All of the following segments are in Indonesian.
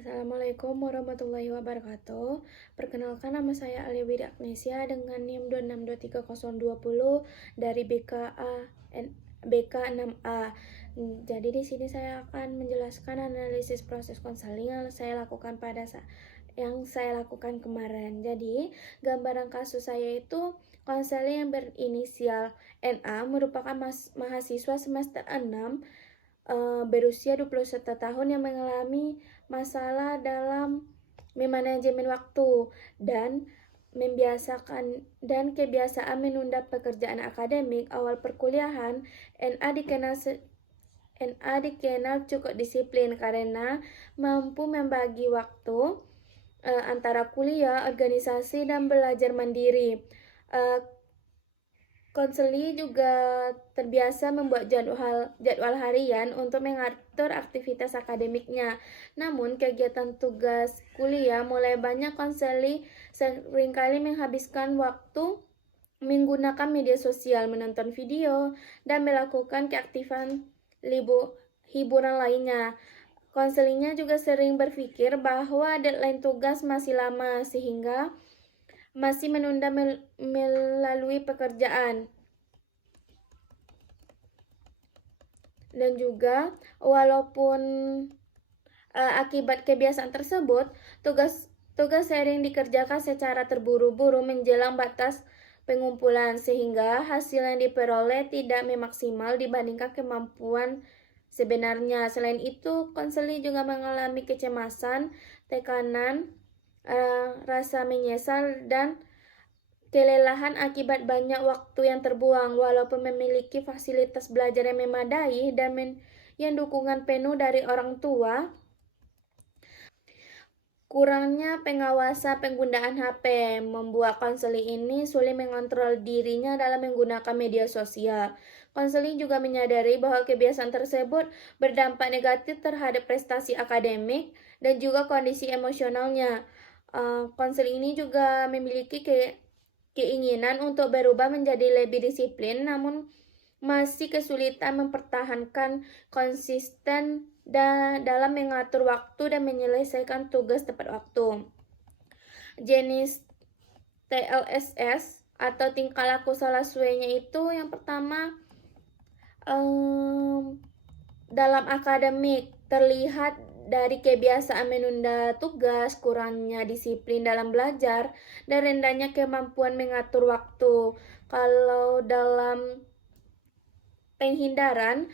Assalamualaikum warahmatullahi wabarakatuh. Perkenalkan, nama saya Aliwida Agnesia dengan NIM 2623020 dari BK6A. Jadi di sini saya akan menjelaskan analisis proses konseling yang saya lakukan kemarin. Jadi, gambaran kasus saya itu konseling yang berinisial NA merupakan mahasiswa semester 6 berusia 21 tahun yang mengalami masalah dalam memanajemen waktu dan kebiasaan menunda pekerjaan akademik awal perkuliahan. NA dikenal cukup disiplin karena mampu membagi waktu antara kuliah, organisasi, dan belajar mandiri. Konseli juga terbiasa membuat jadwal harian untuk mengatur aktivitas akademiknya. Namun, kegiatan tugas kuliah mulai banyak konseli seringkali menghabiskan waktu menggunakan media sosial, menonton video, dan melakukan keaktifan hiburan lainnya. Konselinya juga sering berpikir bahwa deadline tugas masih lama sehingga masih menunda melalui pekerjaan. Dan juga walaupun akibat kebiasaan tersebut, tugas sering dikerjakan secara terburu-buru menjelang batas pengumpulan sehingga hasil yang diperoleh tidak maksimal dibandingkan kemampuan sebenarnya. Selain itu, konseli juga mengalami kecemasan, tekanan, rasa menyesal, dan kelelahan akibat banyak waktu yang terbuang. Walaupun memiliki fasilitas belajar yang memadai dan yang dukungan penuh dari orang tua, kurangnya pengawasan penggunaan HP membuat konseling ini sulit mengontrol dirinya dalam menggunakan media sosial. Konseling juga menyadari bahwa kebiasaan tersebut berdampak negatif terhadap prestasi akademik dan juga kondisi emosionalnya. Konseling ini juga memiliki keinginan untuk berubah menjadi lebih disiplin, namun masih kesulitan mempertahankan konsisten dalam mengatur waktu dan menyelesaikan tugas tepat waktu. Jenis TLSS atau tingkah laku salah suenya itu yang pertama, dalam akademik terlihat dari kebiasaan menunda tugas, kurangnya disiplin dalam belajar, dan rendahnya kemampuan mengatur waktu. Kalau dalam penghindaran,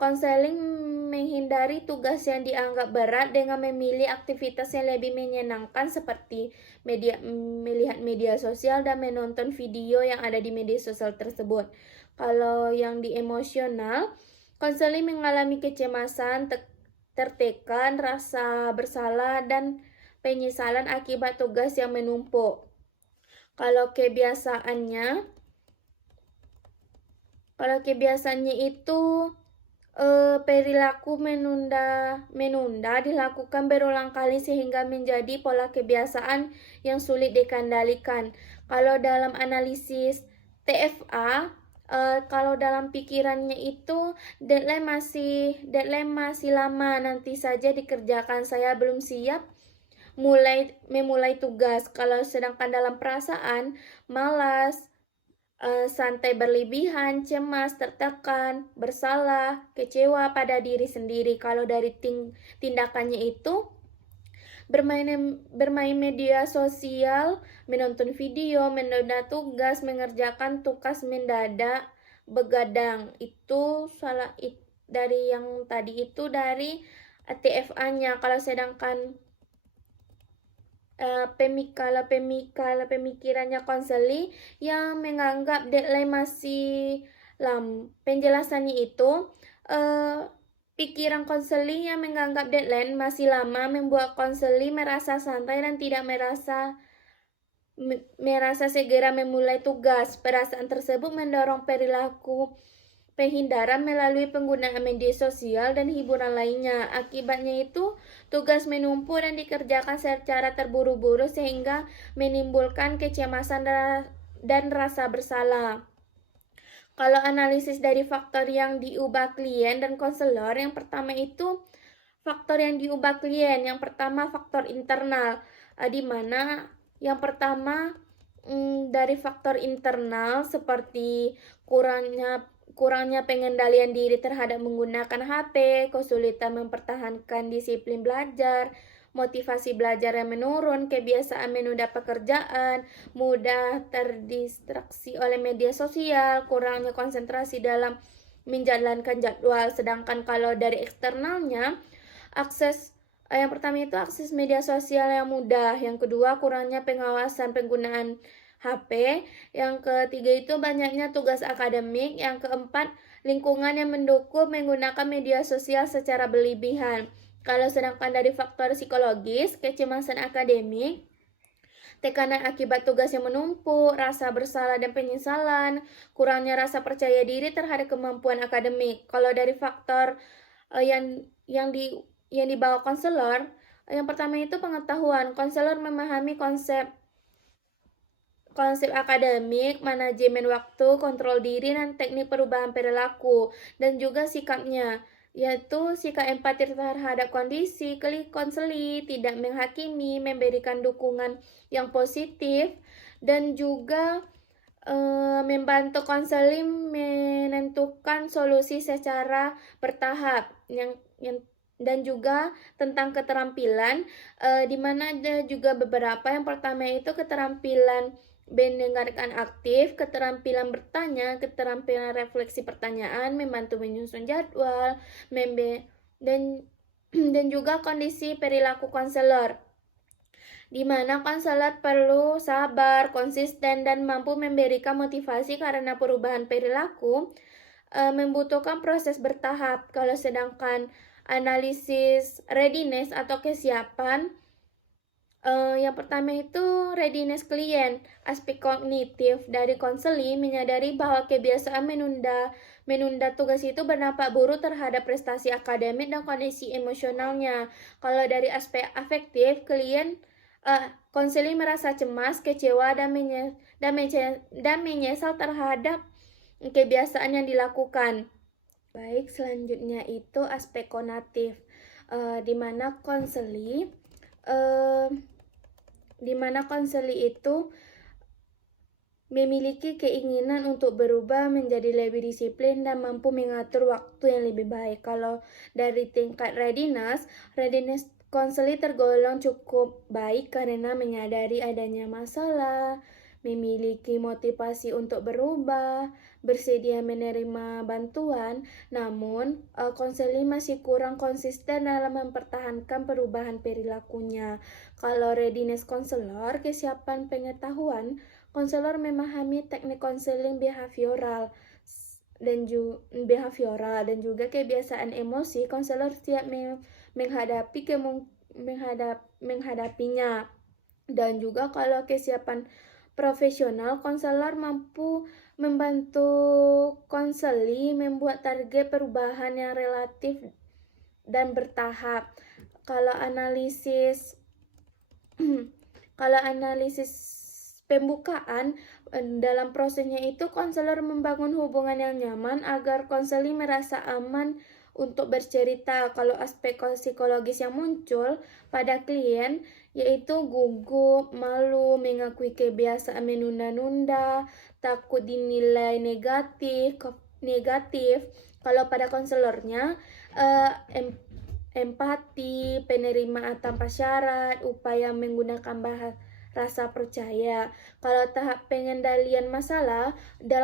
konseling menghindari tugas yang dianggap berat dengan memilih aktivitas yang lebih menyenangkan seperti melihat media sosial dan menonton video yang ada di media sosial tersebut. Kalau yang di emosional, konseling mengalami kecemasan, tertekan, rasa bersalah, dan penyesalan akibat tugas yang menumpuk. Kalau kebiasaannya itu perilaku menunda dilakukan berulang kali sehingga menjadi pola kebiasaan yang sulit dikendalikan. Kalau dalam analisis TFA, kalau dalam pikirannya itu deadline masih lama, nanti saja dikerjakan, saya belum siap memulai tugas. Kalau sedangkan dalam perasaan, malas, santai berlebihan, cemas, tertekan, bersalah, kecewa pada diri sendiri. Kalau dari tindakannya itu bermain media sosial, menonton video, menunda tugas, mengerjakan tugas mendadak, begadang. Itu dari yang tadi itu dari TFA-nya. Kalau sedangkan pemikirannya konseli yang menganggap deadline masih penjelasannya itu, pikiran konseli yang menganggap deadline masih lama membuat konseli merasa santai dan tidak merasa segera memulai tugas. Perasaan tersebut mendorong perilaku penghindaran melalui penggunaan media sosial dan hiburan lainnya. Akibatnya itu, tugas menumpuk dan dikerjakan secara terburu-buru sehingga menimbulkan kecemasan dan rasa bersalah. Kalau analisis dari faktor yang diubah klien dan konselor, yang pertama itu faktor yang diubah klien. Yang pertama faktor internal, di mana yang pertama dari faktor internal seperti kurangnya pengendalian diri terhadap menggunakan HP, kesulitan mempertahankan disiplin belajar, motivasi belajar yang menurun, kebiasaan menunda pekerjaan, mudah terdistraksi oleh media sosial, kurangnya konsentrasi dalam menjalankan jadwal. Sedangkan kalau dari eksternalnya, yang pertama itu akses media sosial yang mudah, yang kedua kurangnya pengawasan penggunaan HP, yang ketiga itu banyaknya tugas akademik, yang keempat lingkungan yang mendukung menggunakan media sosial secara berlebihan. Kalau sedangkan dari faktor psikologis, kecemasan akademik, tekanan akibat tugas yang menumpuk, rasa bersalah dan penyesalan, kurangnya rasa percaya diri terhadap kemampuan akademik. Kalau dari faktor yang dibawa konselor, yang pertama itu pengetahuan. Konselor memahami konsep akademik, manajemen waktu, kontrol diri, dan teknik perubahan perilaku, dan juga sikapnya, yaitu sikap empati terhadap kondisi, konseli, tidak menghakimi, memberikan dukungan yang positif, dan juga membantu konseling menentukan solusi secara bertahap, dan juga tentang keterampilan, di mana ada juga beberapa. Yang pertama itu keterampilan mendengarkan aktif, keterampilan bertanya, keterampilan refleksi pertanyaan, membantu menyusun jadwal, dan juga kondisi perilaku konselor, di mana konselor perlu sabar, konsisten, dan mampu memberikan motivasi karena perubahan perilaku membutuhkan proses bertahap. Kalau sedangkan analisis readiness atau kesiapan, yang pertama itu readiness klien. Aspek kognitif dari konseling menyadari bahwa kebiasaan menunda tugas itu berdampak buruk terhadap prestasi akademik dan kondisi emosionalnya. Kalau dari aspek afektif, konseling merasa cemas, kecewa, dan menyesal terhadap kebiasaan yang dilakukan. Baik, selanjutnya itu aspek konatif, di mana konseli itu memiliki keinginan untuk berubah menjadi lebih disiplin dan mampu mengatur waktu yang lebih baik. Kalau dari tingkat readiness konseli tergolong cukup baik karena menyadari adanya masalah, memiliki motivasi untuk berubah, bersedia menerima bantuan. Namun, konseling masih kurang konsisten dalam mempertahankan perubahan perilakunya. Kalau readiness konselor, kesiapan pengetahuan, konselor memahami teknik konseling behavioral dan juga kebiasaan emosi. Konselor siap menghadapinya. Dan juga kalau kesiapan profesional, konselor mampu membantu konseli membuat target perubahan yang relatif dan bertahap. Kalau analisis pembukaan, dalam prosesnya itu konselor membangun hubungan yang nyaman agar konseli merasa aman untuk bercerita. Kalau aspek psikologis yang muncul pada klien yaitu gugup, malu, mengakui kebiasaan menunda-nunda, takut dinilai negatif. Kalau pada konselornya, empati, penerimaan tanpa syarat, upaya menggunakan rasa percaya. Kalau tahap pengendalian masalah,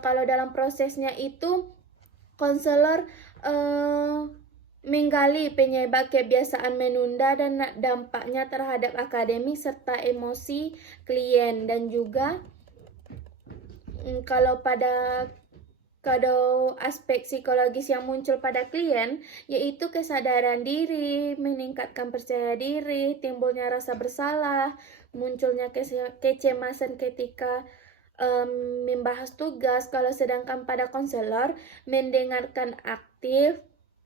kalau dalam prosesnya itu konselor menggali penyebab kebiasaan menunda dan dampaknya terhadap akademik serta emosi klien. Dan juga kalau aspek psikologis yang muncul pada klien yaitu kesadaran diri, meningkatkan percaya diri, timbulnya rasa bersalah, munculnya kecemasan ketika membahas tugas. Kalau sedangkan pada konselor mendengarkan aktif,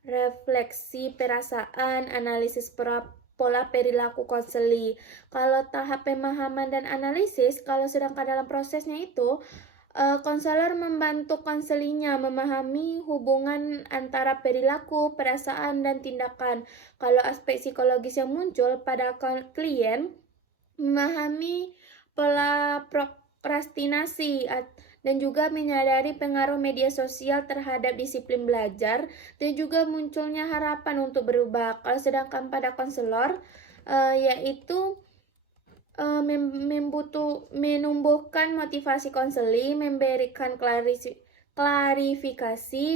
refleksi perasaan, analisis pola perilaku konseli. Kalau tahap pemahaman dan analisis, kalau sedangkan dalam prosesnya itu Konselor membantu konselingnya memahami hubungan antara perilaku, perasaan, dan tindakan. Kalau aspek psikologis yang muncul pada klien, memahami pola prokrastinasi dan juga menyadari pengaruh media sosial terhadap disiplin belajar dan juga munculnya harapan untuk berubah. Kalau sedangkan pada konselor, yaitu menumbuhkan motivasi konseling, memberikan klarifikasi,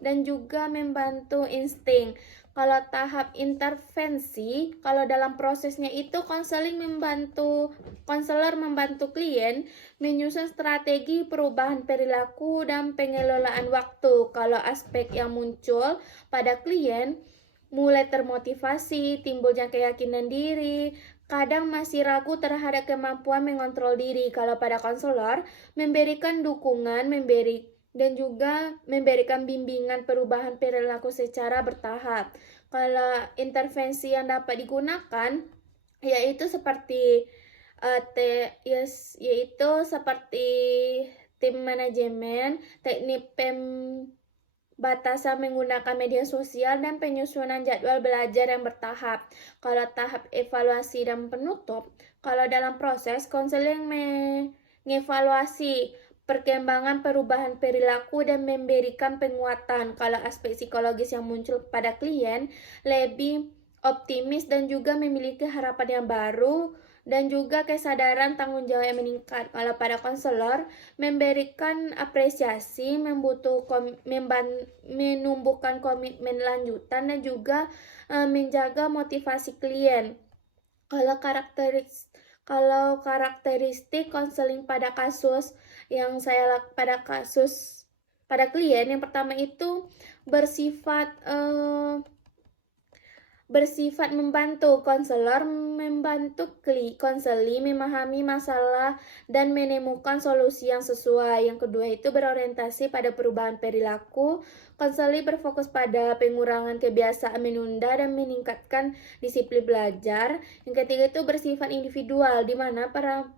dan juga membantu insting. Kalau tahap intervensi, kalau dalam prosesnya itu konselor membantu klien menyusun strategi perubahan perilaku dan pengelolaan waktu. Kalau aspek yang muncul pada klien mulai termotivasi, timbulnya keyakinan diri, kadang masih ragu terhadap kemampuan mengontrol diri. Kalau pada konselor, memberikan dukungan, dan juga memberikan bimbingan perubahan perilaku secara bertahap. Kalau intervensi yang dapat digunakan, yaitu seperti tim manajemen, teknik batasan menggunakan media sosial, dan penyusunan jadwal belajar yang bertahap. Kalau tahap evaluasi dan penutup, kalau dalam proses konseling mengevaluasi perkembangan perubahan perilaku dan memberikan penguatan. Kalau aspek psikologis yang muncul pada klien lebih optimis dan juga memiliki harapan yang baru dan juga kesadaran tanggung jawab yang meningkat. Kalau pada konselor, memberikan apresiasi, menumbuhkan komitmen lanjutan dan juga menjaga motivasi klien. Kalau karakteristik konseling pada kasus pada klien, yang pertama itu bersifat membantu. Konselor membantu konseling memahami masalah dan menemukan solusi yang sesuai. Yang kedua itu berorientasi pada perubahan perilaku. Konseling berfokus pada pengurangan kebiasaan menunda dan meningkatkan disiplin belajar. Yang ketiga itu bersifat individual, di mana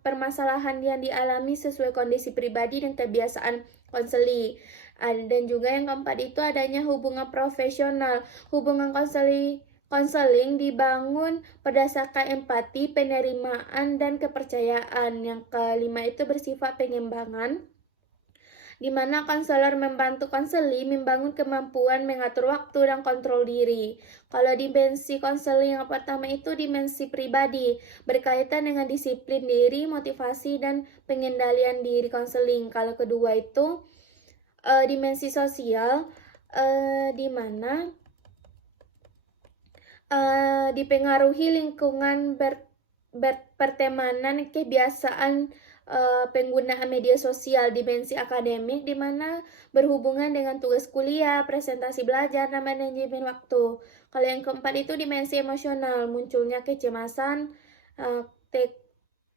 permasalahan yang dialami sesuai kondisi pribadi dan kebiasaan konseling. Dan juga yang keempat itu adanya hubungan profesional. Hubungan konseling dibangun berdasarkan empati, penerimaan, dan kepercayaan. Yang kelima itu bersifat pengembangan, di mana konselor membantu konseling membangun kemampuan mengatur waktu dan kontrol diri. Kalau dimensi konseling yang pertama itu dimensi pribadi, berkaitan dengan disiplin diri, motivasi, dan pengendalian diri konseling. Kalau kedua itu dimensi sosial, di mana dipengaruhi lingkungan pertemanan, kebiasaan penggunaan media sosial. Dimensi akademik, di mana berhubungan dengan tugas kuliah, presentasi belajar, dan manajemen waktu. Kalau yang keempat itu dimensi emosional, munculnya kecemasan,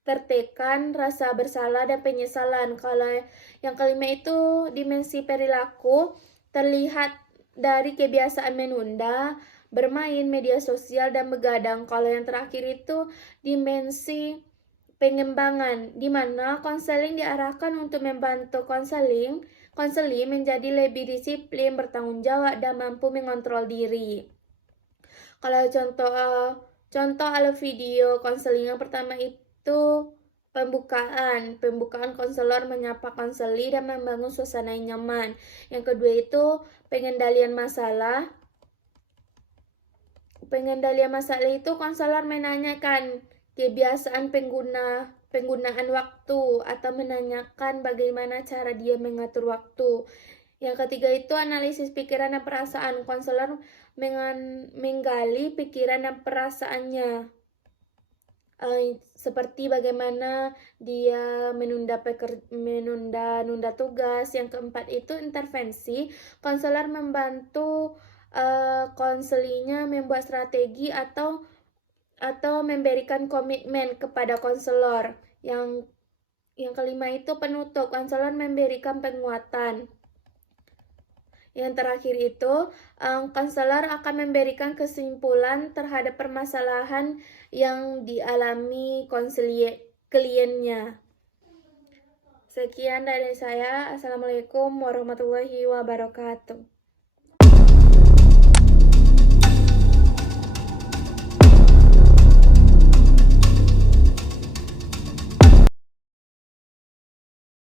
tertekan, rasa bersalah, dan penyesalan. Kalau yang kelima itu dimensi perilaku, terlihat dari kebiasaan menunda, bermain media sosial, dan begadang. Kalau yang terakhir itu dimensi pengembangan, di mana konseling diarahkan untuk membantu konseling menjadi lebih disiplin, bertanggung jawab, dan mampu mengontrol diri. Kalau contoh video konseling yang pertama itu pembukaan konselor menyapa konseli dan membangun suasana yang nyaman. Yang kedua itu pengendalian masalah itu konselor menanyakan kebiasaan penggunaan waktu atau menanyakan bagaimana cara dia mengatur waktu. Yang ketiga itu analisis pikiran dan perasaan. Konselor menggali pikiran dan perasaannya, seperti bagaimana dia menunda tugas. Yang keempat itu intervensi. Konselor membantu konselingnya membuat strategi atau memberikan komitmen kepada konselor. Yang kelima itu penutup. Konselor memberikan penguatan. Yang terakhir itu konselor akan memberikan kesimpulan terhadap permasalahan yang dialami kliennya. Sekian dari saya. Assalamualaikum warahmatullahi wabarakatuh.